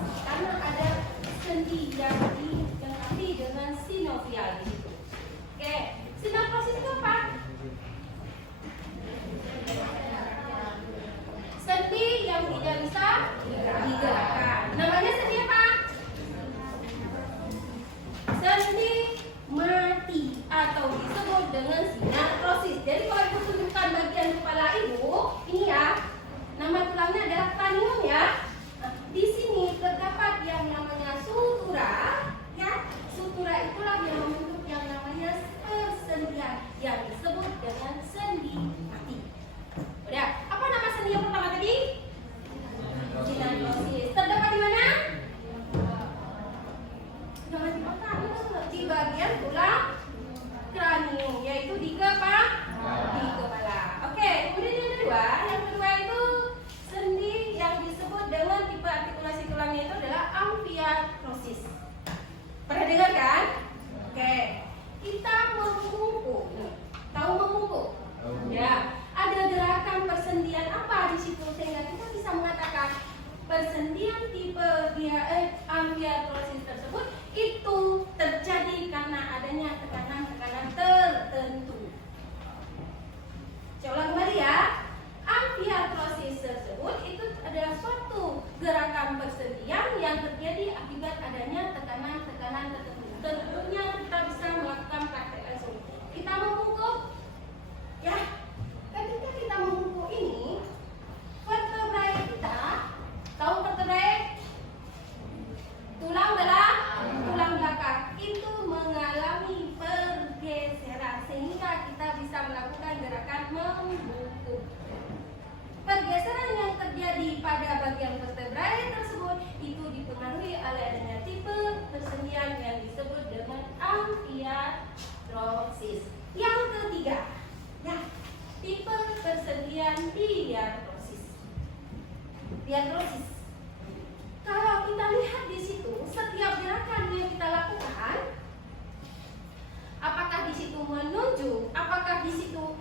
karena ada sendi yang dilengkapi dengan sinovial di situ. Oke, sinaprosis itu apa? Sendi yang tidak bisa digerakkan. Namanya sendi apa? Sendi mati atau disebut dengan sinartrosis. Jadi kalau ibu tunjukkan bagian kepala ibu, ini ya, nama tulangnya adalah cranium ya. Nah, di sini terdapat yang namanya sutura, ya. Sutura itulah yang membentuk yang namanya persendian yang disebut dengan sendi mati. Udah, apa nama sendi yang pertama tadi? Sinartrosis. Terdapat di mana? Jangan di otak, di bagian tulang kranium, yaitu di kepala. Di kepala. Oke, kemudian yang kedua itu sendi yang disebut dengan tipe artikulasi tulangnya itu adalah amfiartrosis. Pernah dengar kan? Oke, kita membungkuk. Tahu membungkuk? Ya, ada gerakan persendian apa di situ sehingga kita bisa mengatakan persendian tipe amfiartrosis tersebut itu terjadi karena adanya tekanan-tekanan tertentu. Saya ulang kembali ya. Amfiartrosis tersebut itu adalah suatu gerakan persendian yang terjadi akibat adanya tekanan-tekanan tertentu. Tentunya kita bisa melakukan praktek langsung. Kita membungkuk, ya. Ketika kita membungkuk ini, vertebrae kita, tahu vertebrae? Tulang belakang itu mengalami pergeseran sehingga kita bisa melakukan gerakan membungkuk. Pergeseran yang terjadi pada bagian vertebrae tersebut itu dipengaruhi oleh adanya tipe persendian yang disebut dengan amfiartrosis. Yang ketiga, ya, tipe persendian diartrosis. Diartrosis. Kalau kita lihat di situ, setiap gerakan yang kita lakukan, apakah di situ menunjuk, apakah di situ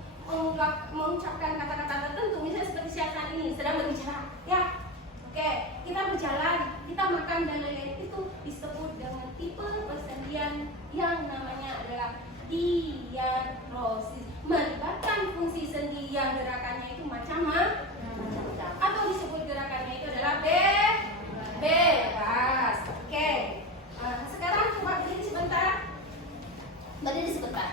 mengucapkan kata-kata tertentu, misalnya seperti siaran ini sedang berbicara, ya, oke, kita berjalan, kita makan dan lain-lain, itu disebut dengan tipe persendian yang namanya adalah diartrosis, melibatkan fungsi sendi yang gerakannya itu macam-macam, atau disebut gerakannya itu adalah bebas. Oke. Sekarang coba berdiri sebentar. Berdiri sebentar.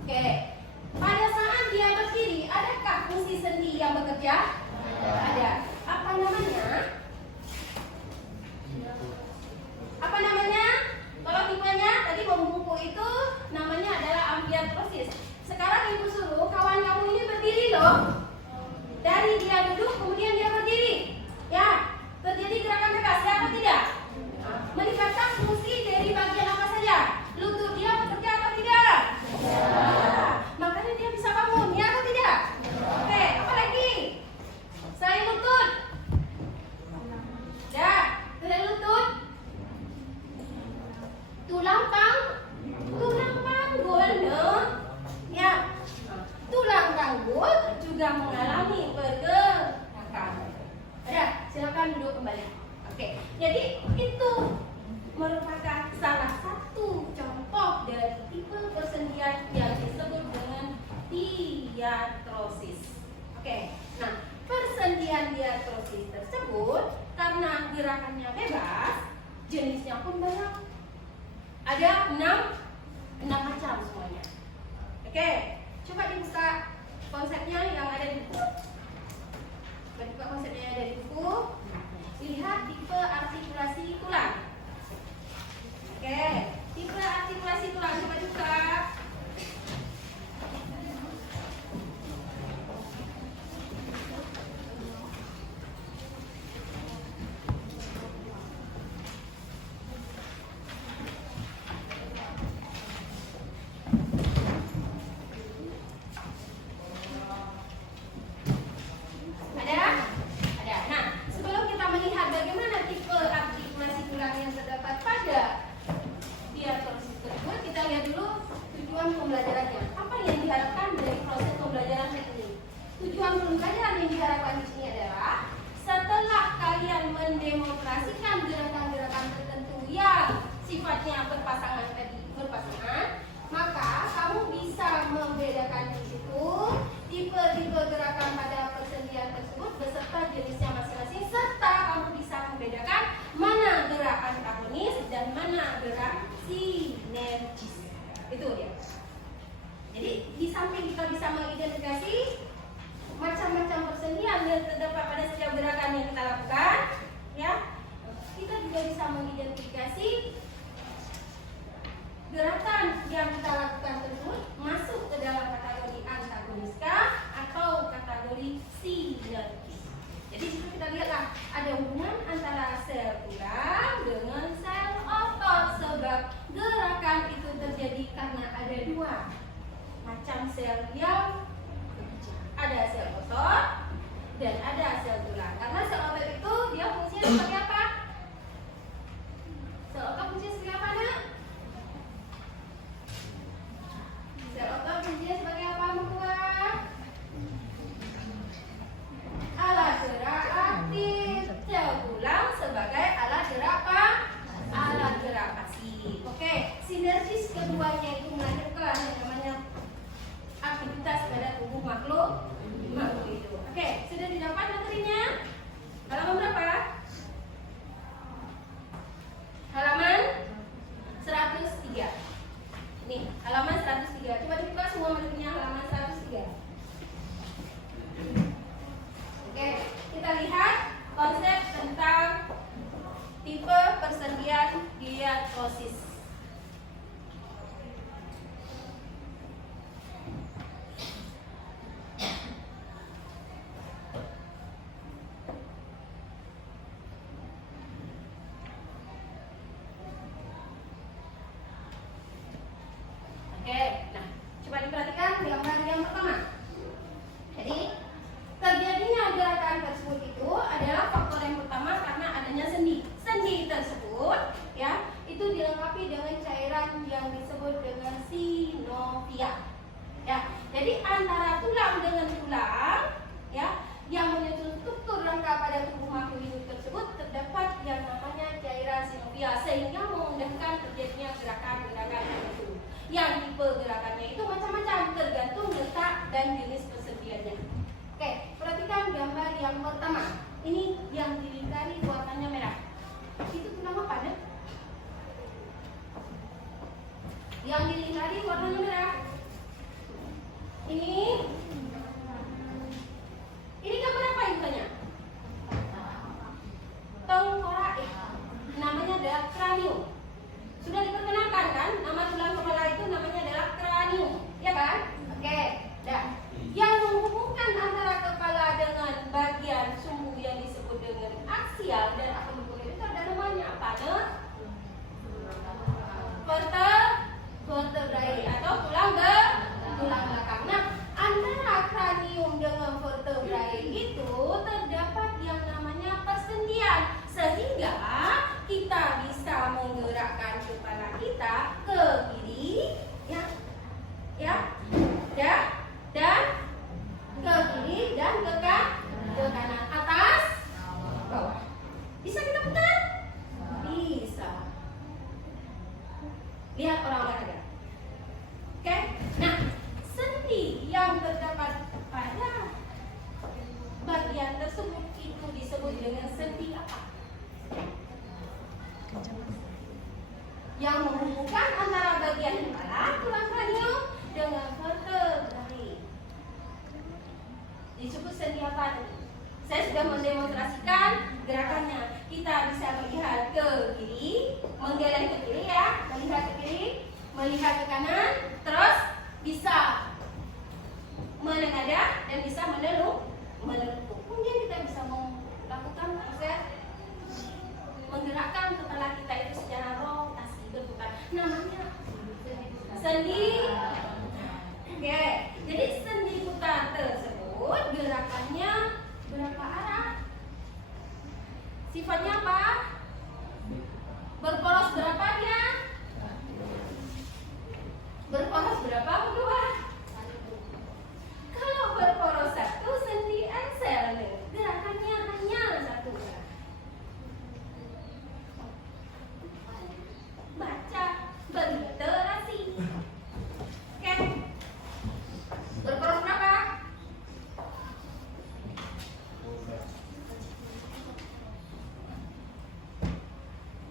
Oke. Pada saat dia berdiri, adakah fungsi sendi yang bekerja? Ada. Apa namanya? Kalau tipenya tadi membungkuk itu namanya adalah amfiartrosis. Sekarang ibu suruh kawan kamu ini berdiri loh. Dari dia duduk kemudian dia berdiri. Ya, terjadi gerakan bebas, ya atau tidak? Melibatkan fungsi dari bagian apa saja? Lutut dia bekerja atau tidak? Ya. Makanya dia bisa bangun, ya atau tidak? Oke, apa lagi? Selain lutut? Ya, selain lutut? Tulang panggul, ya. Tulang panggul juga mengalami pergerakan. Ada, silakan duduk kembali. Oke, jadi itu merupakan salah satu contoh dari tipe persendian yang disebut dengan diartrosis. Oke, nah persendian diartrosis tersebut karena gerakannya bebas, jenisnya pun banyak. Ada 6 macam semuanya. Oke, coba dibuka konsepnya yang ada di buku. Coba konsepnya yang ada di buku. Lihat tipe artikulasi tulang. Oke, tipe artikulasi tulang coba dibuka. Ada? Ada. Nah, sebelum sebagai apa? Sel otot fungsinya sebagai apa, Nak? Sel otot fungsinya sebagai apa, Mertua? Alat gerak aktif. Sel tulang sebagai alat gerak apa? Alat gerak pasif. Oke, sinergis keduanya itu melahirkan yang namanya aktivitas pada tubuh makhluk itu. Oke, sudah didapat materinya? Halaman berapa? Halaman 103. Nih, halaman 103. Coba dibuka semua materinya halaman 103. Oke, kita lihat konsep tentang tipe persendian diatrosis. Oke, nah coba diperhatikan gambar yang pertama. Jadi terjadinya gerakan tersebut itu adalah faktor yang pertama karena adanya sendi. Sendi tersebut ya itu dilengkapi dengan cairan yang disebut dengan sinovia. Ya, jadi antara tulang dengan tulang ya yang menyentuh struktur rangka pada tubuh makhluk hidup tersebut terdapat yang namanya cairan sinovia sehingga memudahkan terjadinya gerakan-gerakan tertentu. Yang tipe gerakannya itu macam-macam tergantung letak dan jenis persendiannya. Oke, perhatikan gambar yang pertama. Ini yang dilingkari warnanya merah. Itu tulang apa, Nak? Yang dilingkari warnanya merah. Ini gambar apa itu? Tengkorak. Namanya adalah kranium. Sudah diperkenalkan kan? Nama tulang kepala itu namanya adalah kranium, ya kan? Oke, dah. Yang menghubungkan antara kepala dengan bagian sumbu yang disebut dengan aksial dan akumulatif itu ada namanya apa, Nak? Vertebrae atau tulang belakang. Nah, antara kranium dengan vertebrae itu terdapat yang namanya persendian sehingga kita bisa menggerakkan kepala kita ke kiri, dan ke kiri dan ke kanan, atas, bawah. Bisa kita putar? Bisa. Lihat orang olahraga. Oke, nah sendi yang terdapat pada bagian tersebut itu disebut dengan sendi apa? Yang menghubungkan antara bagian kepala, tulang kranium dengan vertebrae. Disebut sendi apa tadi? Saya sudah mendemonstrasikan gerakannya. Kita bisa melihat ke kiri, menggeleng ke kiri ya, melihat ke kiri, melihat ke kanan, terus bisa menengadah dan bisa meneluk. Kemudian kita bisa melakukan proses menggerakkan kepala kita itu secara rotasi berputar. Namanya sendi. Oke, jadi sendi putar tersebut gerakannya berapa arah? Sifatnya apa? Berporos berapa dia? Berporos berapa berdua? Kalau berporos satu sendi ensel, gerakannya hanya satu. Baca berliterasi. Oke. Berporos berapa?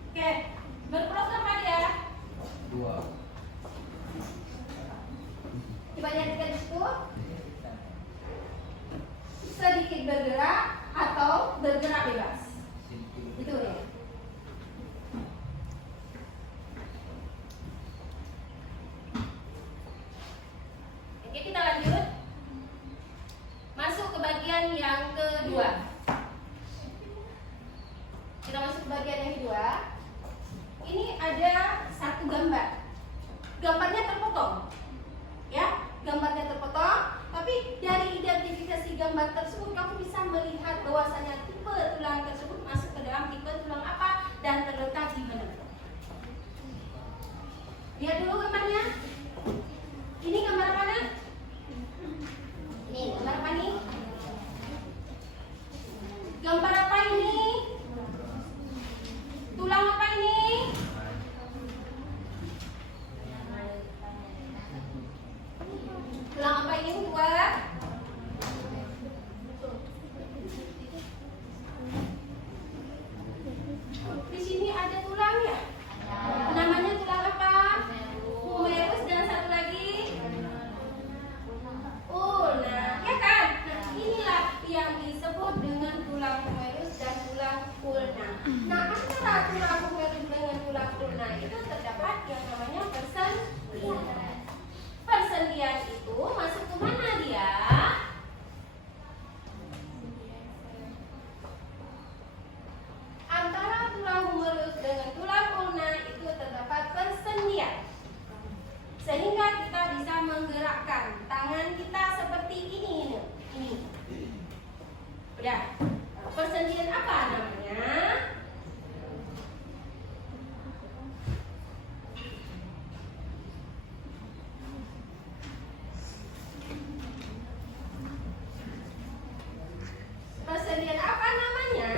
Oke. Berporos berapa dia? 2. Coba lihat di situ. Sedikit bergerak atau bergerak bebas. Itu ya. Oke, kita lanjut. Masuk ke bagian yang kedua. Kita masuk ke bagian yang kedua. Ini ada satu gambar. Gambarnya terpotong. Ya, gambarnya terpotong, tapi dari identifikasi gambar tersebut kamu bisa melihat bahwasanya tipe tulang tersebut masuk ke dalam Di sini ada tulang ya? Namanya tulang apa? Humerus, dan satu lagi ulna, ya kan? Nah, inilah yang disebut dengan tulang humerus dan tulang ulna. Nah, antara tulang humerus dengan tulang ulna itu terdapat yang namanya persendian. Persendian itu masuk ke mana dia? Antara tulang humerus dengan tulang ulna itu terdapat persendian, sehingga kita bisa menggerakkan tangan kita seperti ini. Ya, persendian apa namanya? Persendian apa namanya?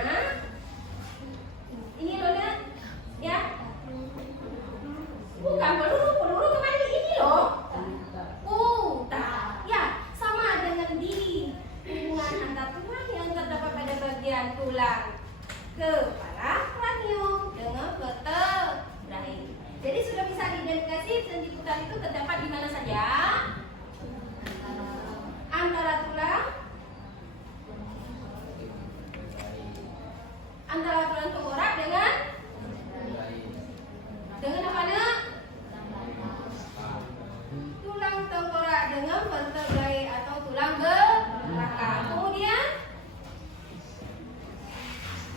Ini loh, Nak. Ya. Bukan peluru kembali ini loh. Tak. Ya, sama dengan diri. Hubungan antar tulang yang terdapat pada bagian tulang kepala kranium dengan vertebrae. Jadi sudah bisa diidentifikasi sendi putar itu terdapat di mana saja? Antara tulang tengkorak dengan apa, Nak? Tulang tengkorak dengan vertebrae atau tulang belakang. Kemudian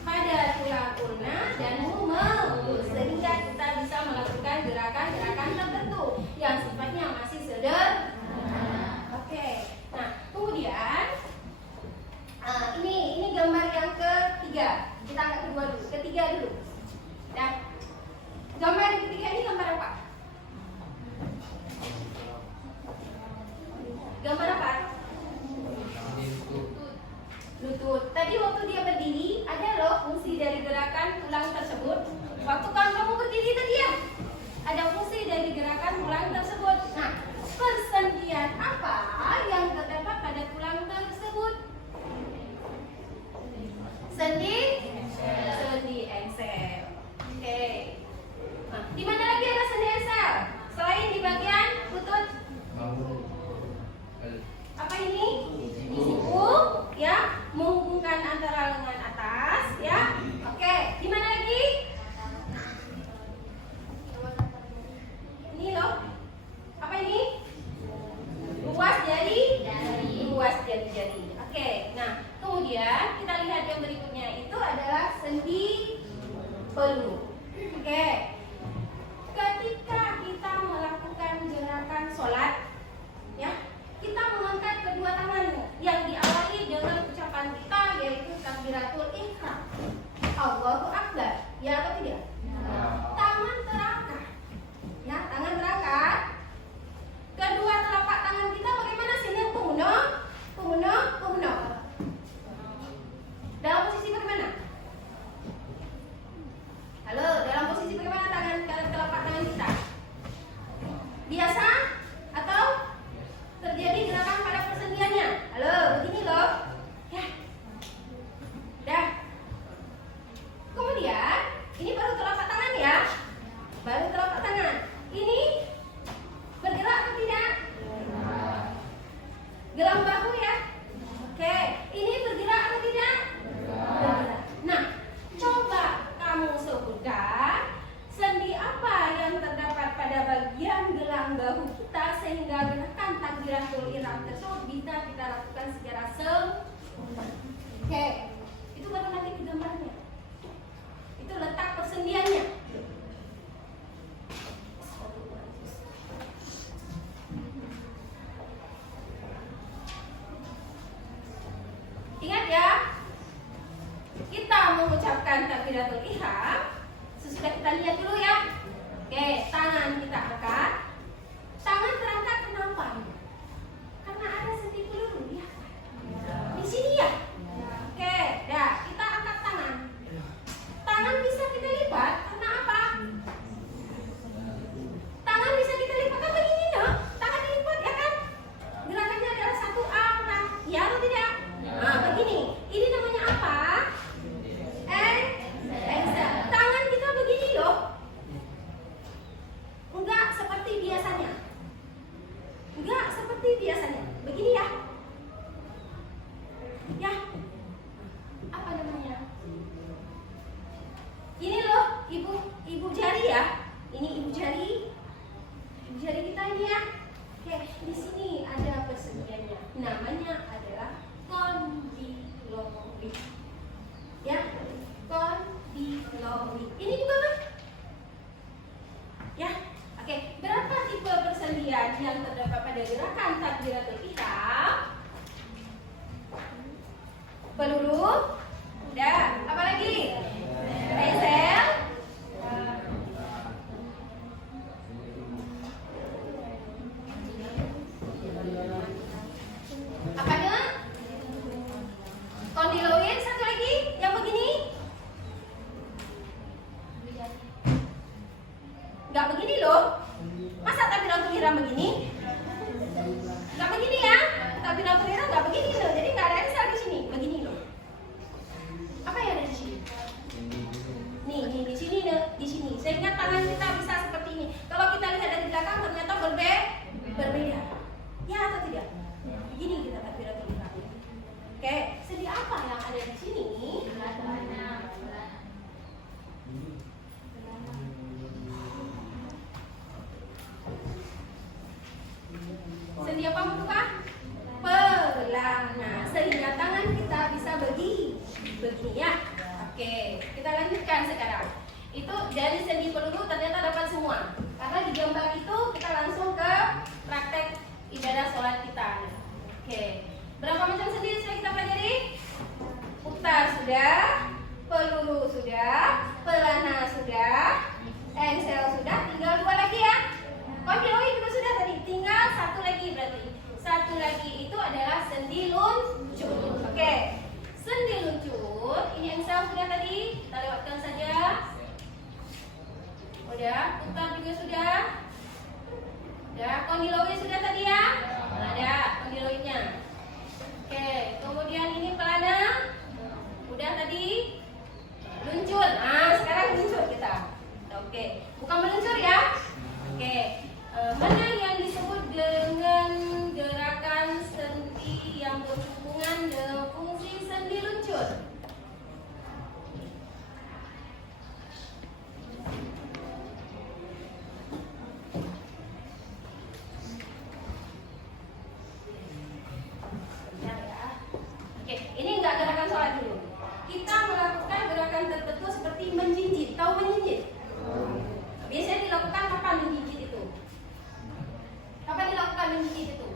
pada tulang ulna dan humerus, sehingga kita bisa melakukan gerakan-gerakan tertentu yang sifatnya masih sederhana. Oke. Nah, kemudian ini gambar yang ketiga. Kita angkat ketiga dulu. Nah, gambar yang ketiga ini gambar apa? Gambar apa? Lutut. Tadi waktu dia berdiri, ada loh fungsi dari gerakan tulang tersebut. Waktu kamu berdiri tadi ya, ada fungsi dari gerakan tulang tersebut. Nah, persendian apa yang terdapat pada tulang tersebut? Sendi engsel. Oke. Nah, di mana lagi ada sendi engsel? Selain di bagian lutut. Apa ini? Di siku, ya, menghubungkan antara lengan atas, ya. Oke. Di mana lagi? Ini loh. Apa ini? Ruas jari. Oke. Nah, kemudian kita lihat yang berikutnya itu adalah sendi peluru. Oke. Ketika kita melakukan gerakan sholat, ya, kita mengangkat kedua tangan yang diawali dengan ucapan kita, yaitu takbiratul ihram. Allahu Akbar. Ya atau tidak? Tangan terangkat. Ya, tangan terangkat. Kedua telapak tangan kita bagaimana sini? Pungno. Dalam posisi bagaimana? Halo, dalam posisi bagaimana telapak tangan kita? Biasa atau terjadi gerakan pada persendiannya? Halo, begini loh. Ya. Dah. Kemudian, ini baru telapak tangan ya. Baru telapak tangan. Ini bergerak atau tidak? Gelang bahu ya. Oke, ini bergerak atau tidak? Bergerak. Nah, coba kamu sebutkan sendi apa yang terdapat pada bagian gelang bahu kita sehingga gerakan takbiratul ihram tersebut bisa kita lakukan secara sempurna. Oke, itu baru nanti di gambarnya. Itu letak persendiannya. Ingat ya, kita mengucapkan takbiratul ihram. Sesudah kita lihat dulu ya. Oke, tangan kita angkat. Tangan terangkat kenapa? Karena ada sendi peluru ya. Di sini ya. Oke, dah kita angkat tangan. Tangan bisa kita lipat karena apa? Tangan bisa kita lipat kan begini dong. Tangan dilipat ya kan? Gerakannya adalah satu arah. Ya atau tidak? Nah, begini. Ini namanya apa? Engsel. Tangan ibu jari ya. Ini ibu jari kita ini ya. Oke, di sini ada persendiannya. Namanya adalah kondiloid. Ya, kondiloid. Ini juga kan? Ya, oke. Berapa tipe persendian yang terdapat pada gerakan takbiratul ihram? Peluru. Udah. Apa lagi? Engsel. Apanya? Kondiloid. Satu lagi yang begini. Nggak begini loh. Masa takbiratul ihram begini? Nggak begini ya. Takbiratul ihram nggak begini loh. Jadi nggak ada engsel di sini. Begini loh. Apa yang ada di sini? Nih di sini nih, di sini. Sehingga tangan kita bisa seperti ini. Kalau kita lihat dari belakang ternyata berbeda. Ya atau tidak? Begini kita takbiratul ihram. Oke, sendi apa yang ada di sini? Sendi apa bukan? Pelana. Sehingga tangan kita bisa begini ya. Oke, kita lanjutkan sekarang. Itu dari sendi peluru ternyata dapat semua. Karena di gambar itu kita langsung ke praktek ibadah sholat kita. Oke, berapa macam sendi sudah kita pelajari? Putar sudah, peluru sudah, pelana sudah, engsel sudah, tinggal dua lagi ya. Kondiloid juga sudah tadi, tinggal satu lagi berarti. Satu lagi itu adalah sendi luncur. Oke, sendi luncur. Ini engsel sudah tadi, kita lewatkan saja. Udah, putar juga sudah. Udah, kondiloid sudah tadi ya. Ada kondiloidnya. Oke, kemudian ini pelana. Udah tadi. Luncur. Nah, sekarang luncur kita. Oke, bukan meluncur ya. Oke, mana yang disebut dengan gerakan sendi yang berhubungan dengan fungsi sendi luncur? Oke, ini enggak gerakan sholat dulu. Kita melakukan gerakan tertentu seperti menjinjit. Tahu menjinjit? Biasanya dilakukan kapan menjinjit itu? Kapan dilakukan menjinjit itu?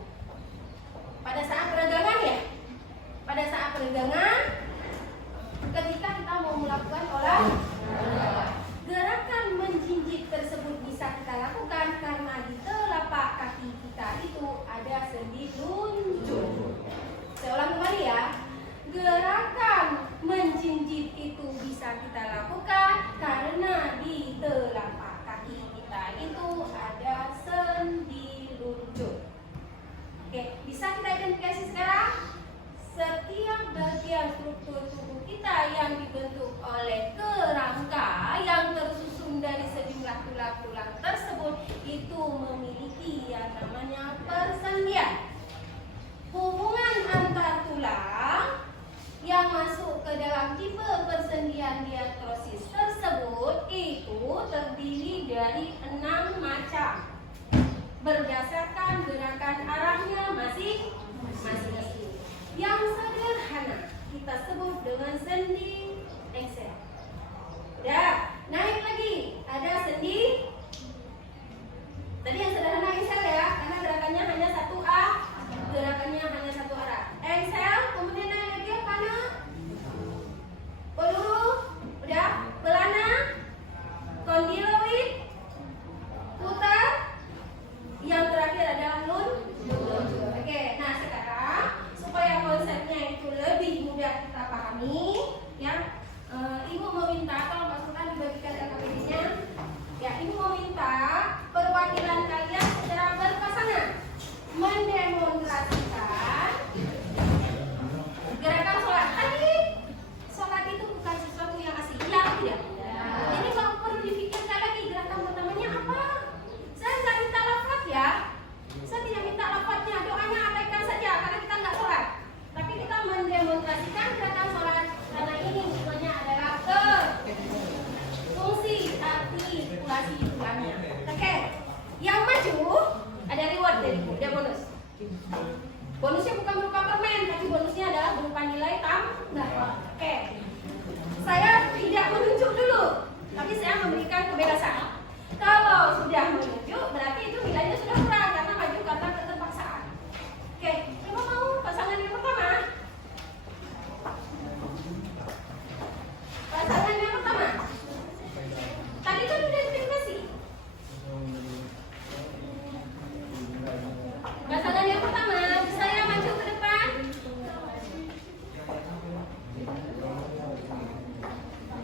Pada saat peregangan ya? Pada saat peregangan, ketika kita mau melakukan olahraga. Gerakan menjinjit tersebut bisa kita lakukan karena di telapak kaki kita itu ada sendi luncur. Saya ulang kembali ya. Gerakan menjinjit itu bisa kita lakukan karena di telapak kaki kita itu ada sendi luncur. Oke, bisa kita identifikasi sekarang? Setiap bagian struktur tubuh kita yang dibentuk oleh kerangka yang tersusun dari sejumlah tulang-tulang tersebut itu memiliki yang namanya persendian. Hubungan antar tulang yang masuk ke dalam tipe persendian diartrosis tersebut itu terdiri dari 6 macam berdasarkan gerakan arahnya masing-masing. Yang sederhana kita sebut dengan sendi engsel. Udah, naik lagi ada sendi. Tadi yang sederhana engsel ya, karena gerakannya hanya satu arah. Engsel, kemudian naik lagi mana? Peluru, udah, pelana, kondiloid, putar, yang terakhir adalah luncur. Oke, nah sekarang supaya konsepnya itu lebih mudah kita pahami, ya, Ibu meminta tolong masukkan di Bonusnya bukan berupa permen, tapi bonusnya adalah berupa nilai tambah. Oke. Saya tidak menunjuk dulu, tapi saya memberikan kebebasan. Kalau sudah menunjuk, berarti itu nilainya sudah kurang karena maju karena keterpaksaan. Oke, siapa mau pasangan yang pertama? Pasangan yang pertama. Tadi kan udah verifikasi. Pasangan yang pertama, saya maju ke depan.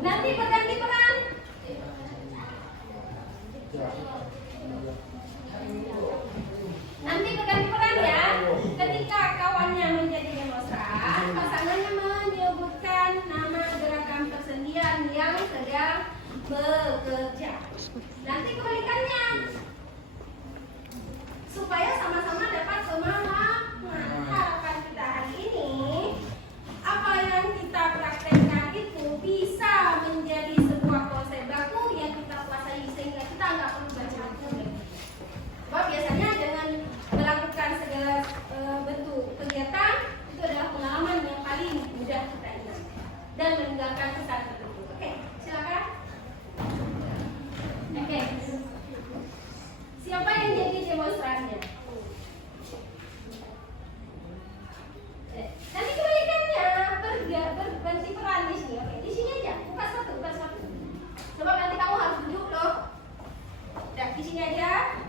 Nanti berganti peran. Nanti berganti peran ya. Ketika kawannya menjadi demonstran, pasangannya menyebutkan nama gerakan persendian yang sedang bekerja. Nanti kebalikannya, supaya sama-sama dapat semangat. Harapan kita hari ini, apa yang kita praktekkan itu bisa menjadi sebuah konsep baku yang kita kuasai sehingga kita nggak perlu baca buku lagi. Sebab biasanya dengan melakukan segala bentuk kegiatan itu adalah pengalaman yang paling mudah kita ingat dan meninggalkan kesan tertentu. Oke, silakan. Oke. Siapa yang jadi demonstrannya? Nanti kebalikannya berganti peran di sini. Oke, di sini aja. Buka satu. Sebab nanti kamu harus duduk loh. Udah, di sini aja.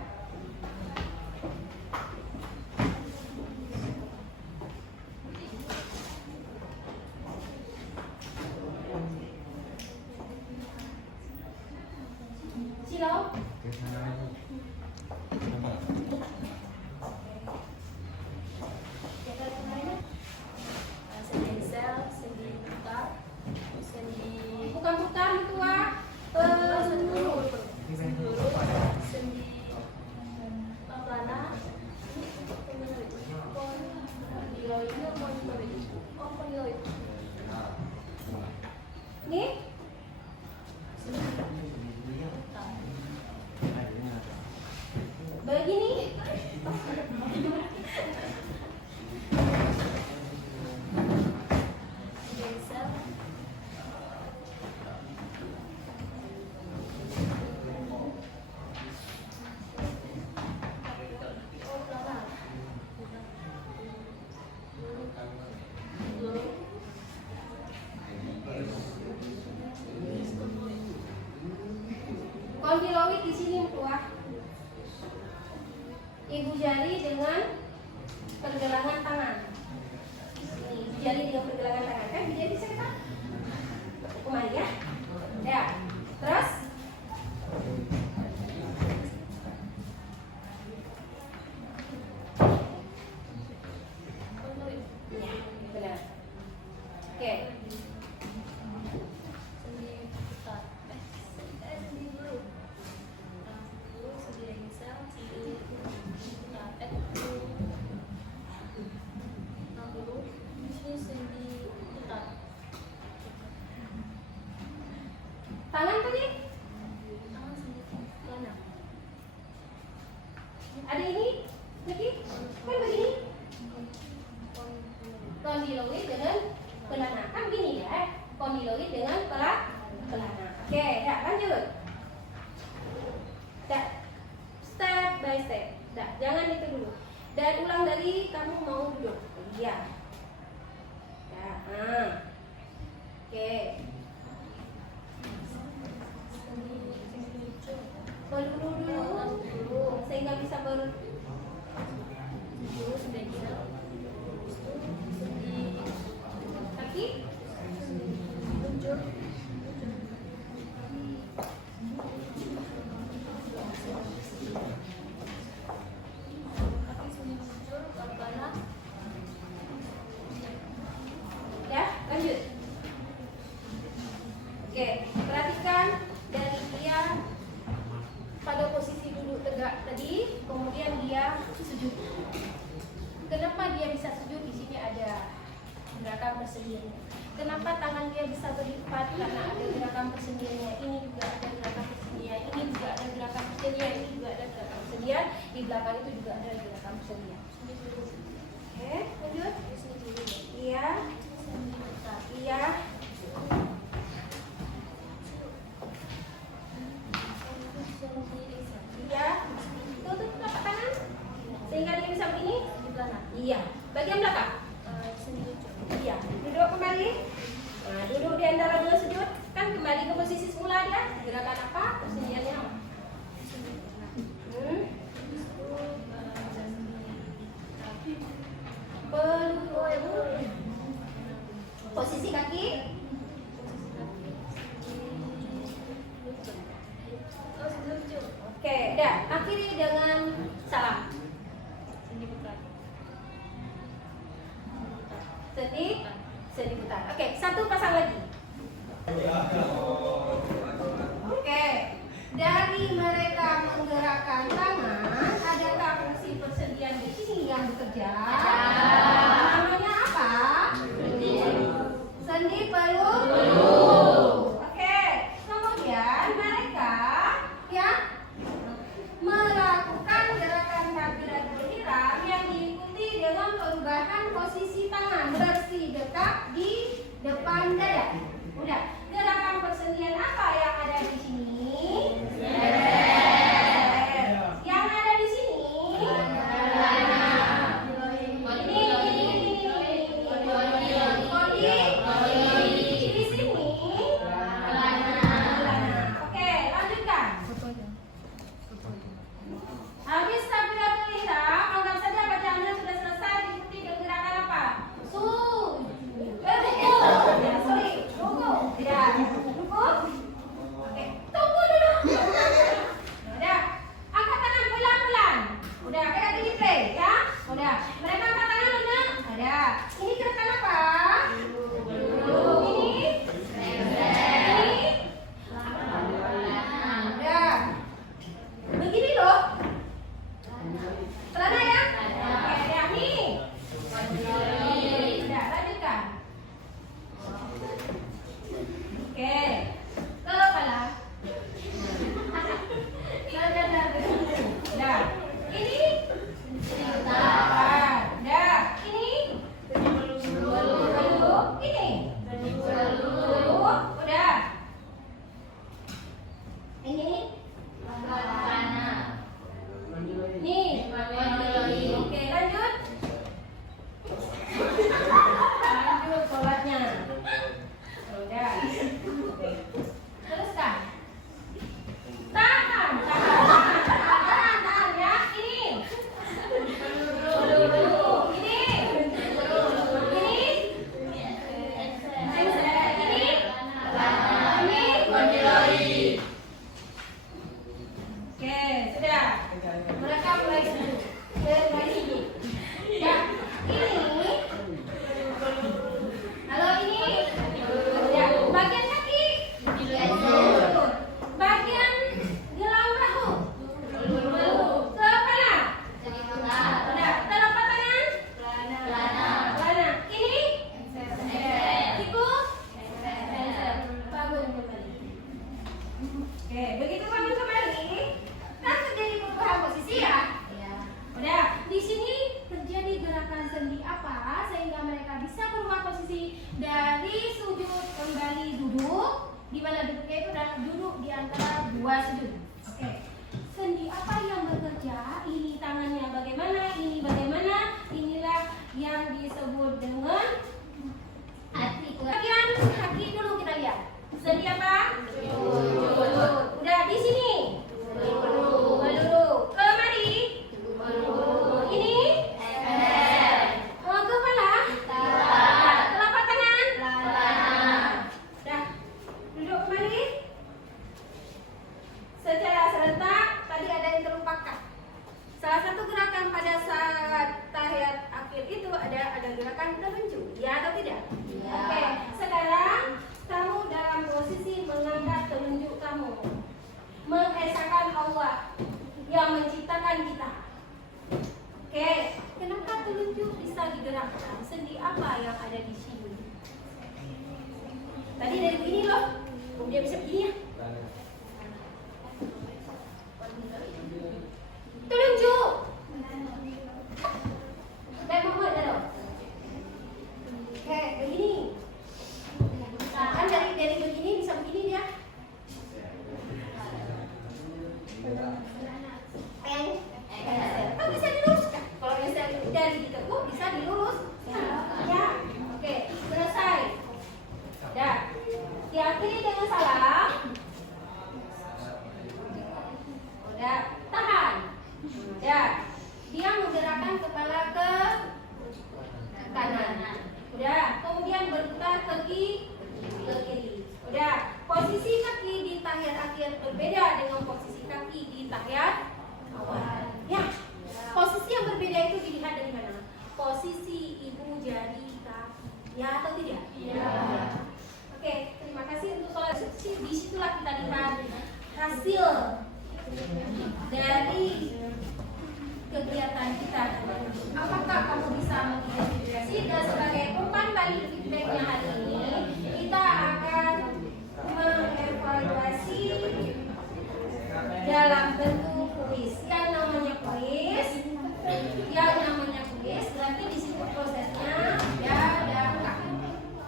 Silau. Bukan putar itu nih. Begini. Kondiloid di sini keluar. Ibu jari dengan pergelangan tangan. Nih, ibu jari dengan pergelangan tangan. Kan ibu jari bisa kan? Kemari ya. Ya. Terus ya, benar. Oke. Tangan tadi? Ada ini? Lagi? Kan begini? Kondiloid dengan pelana. Kan begini ya? Kondiloid dengan pelana. Oke, ya lanjut. Dah. Step by step. Dah, jangan itu dulu. Dan ulang dari kamu mau duduk. Iya. Ya, Oke. Baru dulu. Saya nggak bisa baru. Kaki. Ya, lanjut. Oke, perhatikan dari dia pada posisi duduk tegak tadi, kemudian dia sujud. Kenapa dia bisa sujud? Di sini ada gerakan persendian. Kenapa tangan dia bisa berlipat? Karena ada gerakan persendiannya. Ini juga ada gerakan persendian. Ini juga ada gerakan persendian. Ini juga ada gerakan persendian. Di belakang itu juga ada gerakan persendian. Ya, tutup telapak tangan sehingga dia bisa begini. Iya, bagian belakang. Iya, duduk kembali. Nah, duduk di antara dua sujud. Kan kembali ke posisi semula dia. Gerakan apa? Persendiannya apa? Posisi kaki. Oke, dah. Akhiri dengan salam. Sendi putar. Oke, satu pasang lagi. Oke, dari mereka menggerakkan tangan, adakah fungsi persendian di sini yang bekerja? Namanya apa? Sendi peluru. Oke, kemudian mereka ya melakukan gerakan takbiratul ihram yang diikuti dengan perubahan posisi tangan bersih-dekat di depan dada. Udah, gerakan persendian apa yang ada di sini? Yang ada di sini. Di sini. Oke, lanjutkan. Habis takbiratul ihram, anggap saja bacaannya sudah selesai, diikuti dengan gerakan apa? Ruku. Ya, ruku. Oke, tunggu dulu. Udah, angkat tangan pelan-pelan. Udah, kayak gini play, ya. Udah, mereka angkat tangan udah. Ada. Ini gerakan apa? Ini. Udah. Begini loh. Celana ya? Oke, ya nih. Udah, lanjutkan. Oke, ke kepala. Udah, ini. Udah, ini. Ini. Udah. Ini. Nih. Oke, lanjut. Lanjut sholatnya. Udah. Oke. Teruskan. Tahan ya. Ini. Oke, sudah. Mereka mulai sujud. Dari sini. Ya, ini. Halo, ini. Ya, bagian kaki. Bagian gelang bahu. Kepala. Udah, telapak tangan. Celana. Ini. Siku. Bangun kembali. Oke, begitu bangun kembali, kan terjadi perubahan posisi ya. Udah, di sini terjadi gerakan sendi apa sehingga mereka bisa berubah posisi dari sujud kembali duduk, di mana duduknya itu adalah duduk di antara dua sujud. Oke, sendi apa yang bekerja? Ini tangannya bagaimana? Ini bagaimana? Inilah yang disebut dengan artikulasi. Bagian kaki dulu kita lihat. Sendi apa? Udah di sini. Peluru. Kemari. Ini. Kepala. Telapak tangan. Dah. Duduk kembali. Secara serentak tadi ada yang terlupakan. Salah satu gerakan pada saat tahiyat akhir itu ada gerakan telunjuk. Ya atau tidak? Ya. Oke. Sekarang kamu dalam posisi mengangkat telunjuk kamu, mengesahkan Allah yang menciptakan kita. Oke, kenapa telunjuk bisa digerakkan? Sendi apa yang ada di sini? Tadi dari begini loh, dia bisa begini ya. Telunjuk. Baik, Muhammad, dong. Oke, begini. berbeda dengan posisi kaki di tahiyat awal. Ya, posisi yang berbeda itu dilihat dari mana? Posisi ibu jari kaki, ya atau tidak? Iya. Oke, terima kasih untuk soal diskusi. Disitulah kita lihat hasil dari kegiatan kita. Apakah kamu bisa mengidentifikasi? Dan sebagai umpan balik feedbacknya hari ini, kita akan mengevaluasi dalam bentuk kuis. Yang namanya kuis berarti di situ prosesnya ya ada kaki.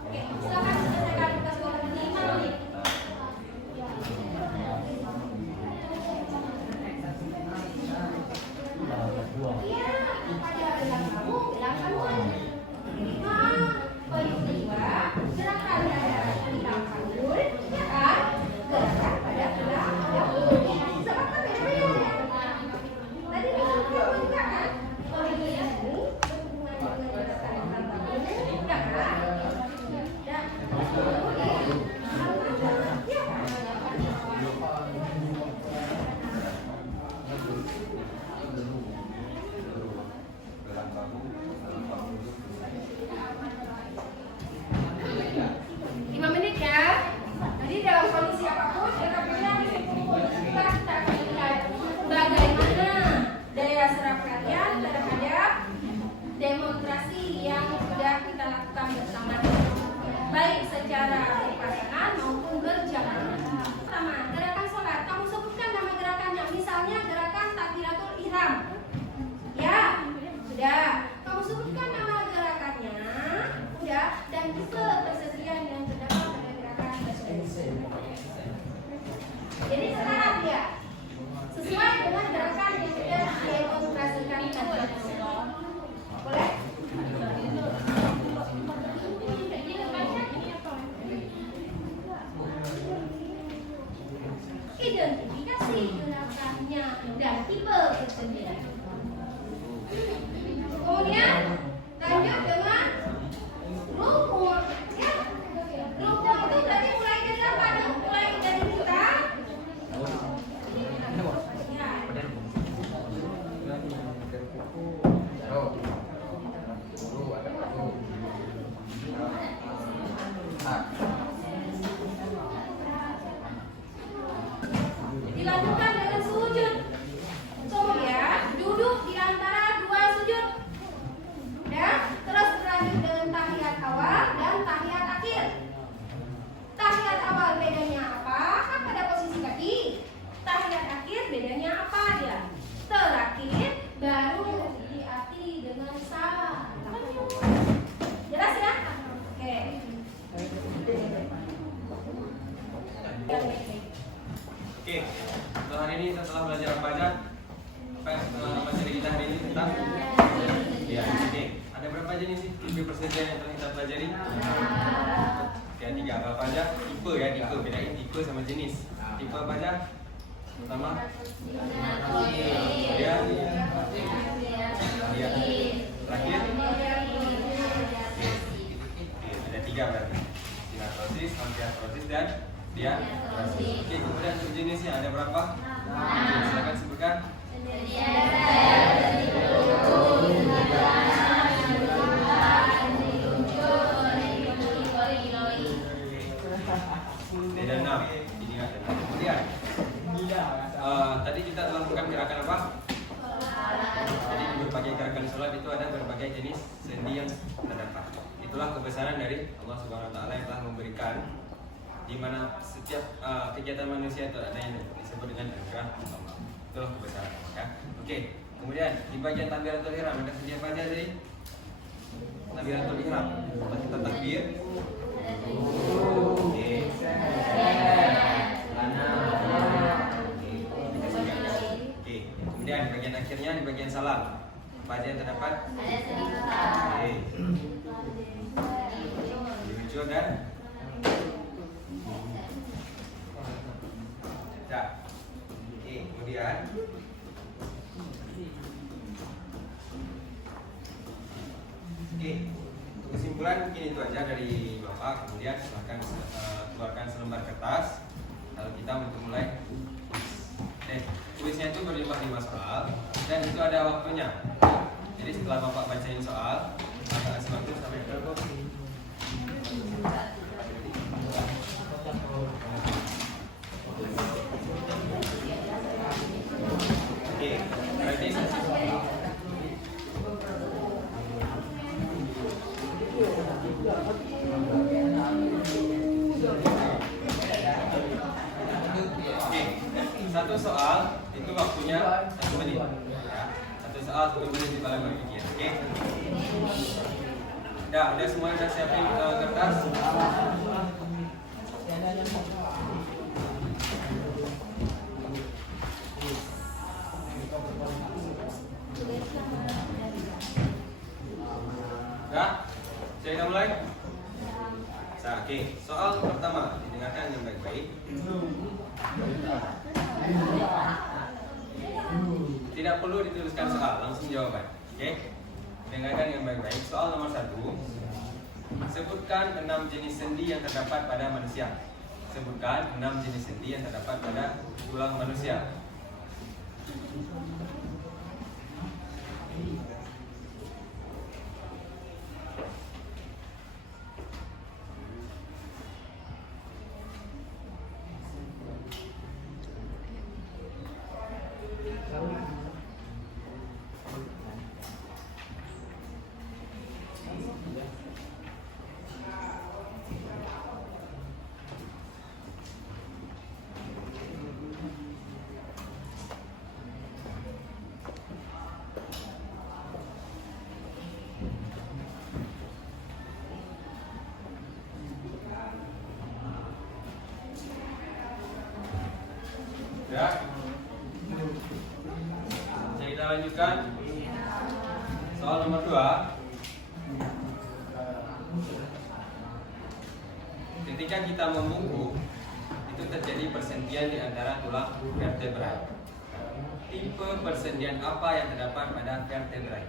Oke, silakan selesaikan tugas kelompok ini 5 menit. Iya, ada bilang kamu aja. Poin kedua, gerakan dada bilang kamu, ya kan? Gerakan pada bilang kamu. Sama kan beda-beda. Tadi bilang kamu juga kan? Poin ini berhubungan dengan gerakan kamu, ya kan? Dan demonstrasi yang sudah kita lakukan bersama, baik secara pasangan maupun berjamaah. Pertama, gerakan sholat. Kamu sebutkan nama gerakannya. Misalnya gerakan takbiratul ihram. Ya, sudah. Kamu sebutkan nama gerakannya, sudah. Dan ketersediaan yang terdapat pada gerakan tersebut. Jadi sekarang ya, sesuai dengan gerakan yang sudah didemonstrasikan tadi. Boleh? Identifikasi gerakannya dan tipe kesenian. Kemudian lanjut dengan rumput. Ya, rumput itu berarti mulai dari apa? Mulai dari kita. Dilanjutkan dengan sujud. Kemudian duduk di antara dua sujud. Ya, terus berlanjut dengan tahiyat awal dan tahiyat akhir. Tahiyat awal bedanya apa? Kan pada posisi kaki. Tahiyat akhir bedanya apa dia? Terakhir baru diakhiri dengan salam. Jelas ya? Oke. Oke, untuk hari ini setelah belajar apa aja? Materi kita hari ini tentang ya, oke. Ada berapa jenis sih tipe persediaan yang telah kita pelajari? Ya, 3. Apa aja? Tipe ya, tipe. Bedain tipe sama jenis. Tipe apa aja? Pertama, ya, terakhir. Ada 3 berarti. Sinartrosis, antiartrosis dan diartrosis. Oke, kemudian untuk jenisnya ada berapa? Silakan sebutkan. Ada 6. Ini ada 6. Kemudian tadi kita telah melakukan gerakan apa? Jadi di berbagai gerakan sholat itu ada berbagai jenis sendi yang terdapat. Itulah kebesaran dari Allah Subhanahu Wa Taala yang telah memberikan, di mana setiap kegiatan manusia itu ada yang disebut dengan anugerah Allah. Itulah kebesaran. Ya. Oke. Kemudian di bagian takbiratul ihram ada sendi apa aja tadi? Takbiratul ihram. Kita takbir. Oke. Oke. Kemudian di bagian akhirnya di bagian salam. Apa aja yang terdapat? Oke. Lucu dan ya. Oke, kemudian oke, untuk kesimpulan mungkin itu aja dari Bapak. Kemudian silahkan keluarkan selembar kertas. Lalu kita untuk mulai terdapat 5 soal dan itu ada waktunya. Jadi setelah Bapak bacain soal, Bapak kasih waktu sampai berapa? Oke, berarti satu soal itu waktunya 1 menit. Ya. Satu soal 1 menit di dalam berpikir. Oke. Udah semua udah siapin kertas. Udah? Saya mulai. Oke, soal pertama didengarkan dengan baik-baik. Tidak perlu dituliskan soal, langsung jawaban. Oke? Dengarkan dengan baik-baik. Soal nomor 1. Sebutkan 6 jenis sendi yang terdapat pada manusia. Sebutkan 6 jenis sendi yang terdapat pada tulang manusia. Ya. Kita lanjutkan. Soal nomor 2. Ketika kita membungkuk, itu terjadi persendian di antara tulang vertebrae. Tipe persendian apa yang terdapat pada vertebrae?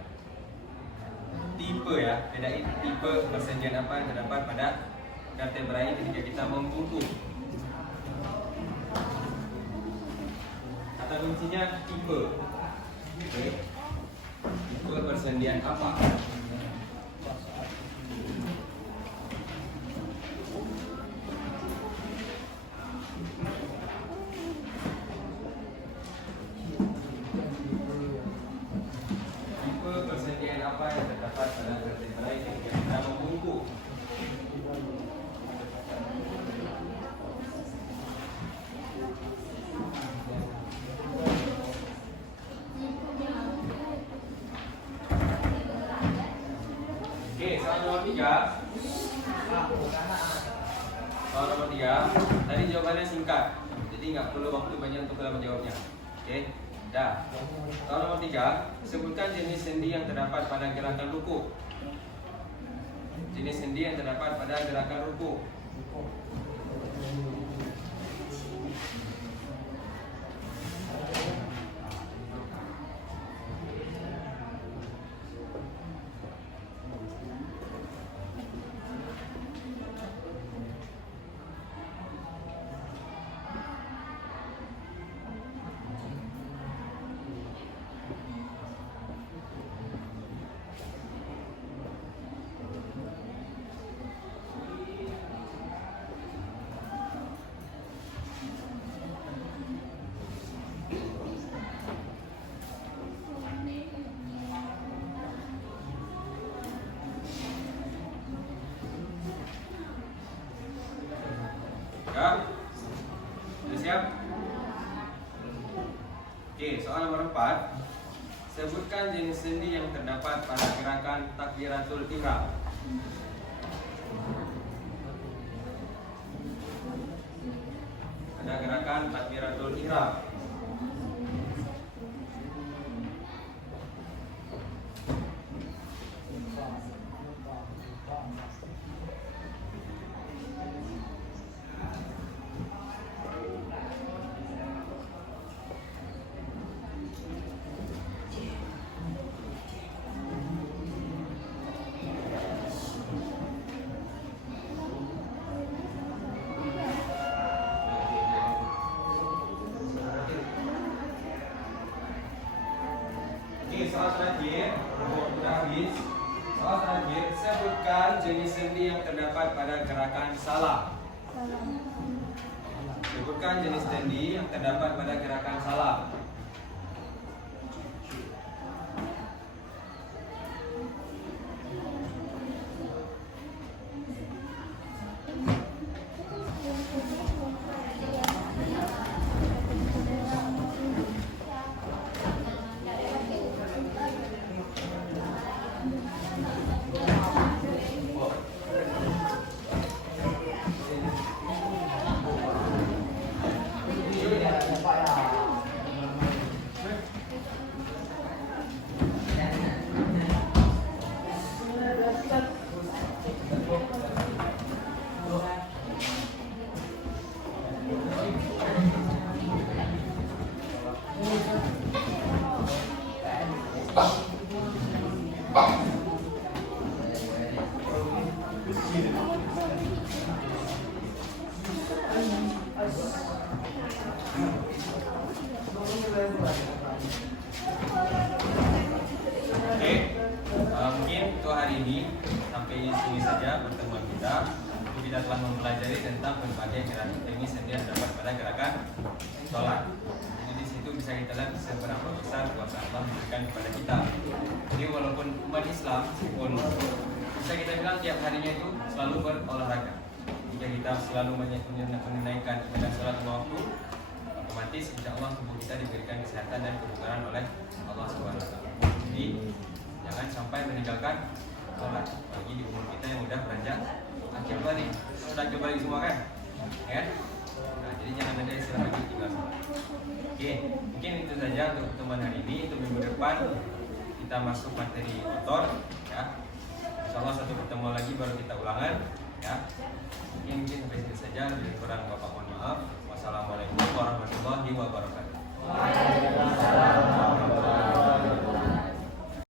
Tipe ya, bedain tipe persendian apa yang terdapat pada vertebrae ketika kita membungkuk. Kata kuncinya tipe. Oke. Tipe persendian apa? Tipe persendian apa yang terdapat pada vertebrae ketika kita membungkuk? Soal nomor 3. Soal nomor 3. Tadi jawabannya singkat, jadi nggak perlu waktu banyak untuk dalam menjawabnya. Oke, dah. Soal nomor 3. Sebutkan jenis sendi yang terdapat pada gerakan ruku. Jenis sendi yang terdapat pada gerakan ruku. Ya, sudah siap? Oke, soal nomor 4. Sebutkan jenis sendi yang terdapat pada gerakan takbiratul ihram. Ada gerakan takbiratul ihram. soal terakhir. Sudah habis. Soal terakhir, sebutkan jenis sendi yang terdapat pada gerakan salah. Sebutkan jenis sendi yang terdapat pada gerakan salah. Mungkin untuk hari ini sampai di sini saja pertemuan kita. Kita telah mempelajari tentang berbagai gerakan teknis yang dapat pada gerakan sholat. Jadi di situ bisa kita lihat seberapa besar kuasa Allah memberikan kepada kita. Jadi walaupun umat Islam pun bisa kita bilang tiap harinya itu selalu berolahraga. Jika kita selalu menunaikan ibadah sholat lima waktu, otomatis insya Allah tubuh kita diberikan kesehatan dan kebugaran oleh Allah SWT. Jadi jangan sampai meninggalkan sholat, bagi di umur kita yang udah beranjak akhir balik. Sudah akhir balik semua kan? Ya? Nah, jadi jangan ada istilah lagi tinggal sholat. Oke, mungkin itu saja untuk pertemuan hari ini. Untuk minggu depan kita masuk materi motor, ya. Insya Allah satu pertemuan lagi baru kita ulangan, ya. Mungkin sampai sini saja. Lebih kurang Bapak mohon maaf. Wassalamualaikum warahmatullahi wabarakatuh.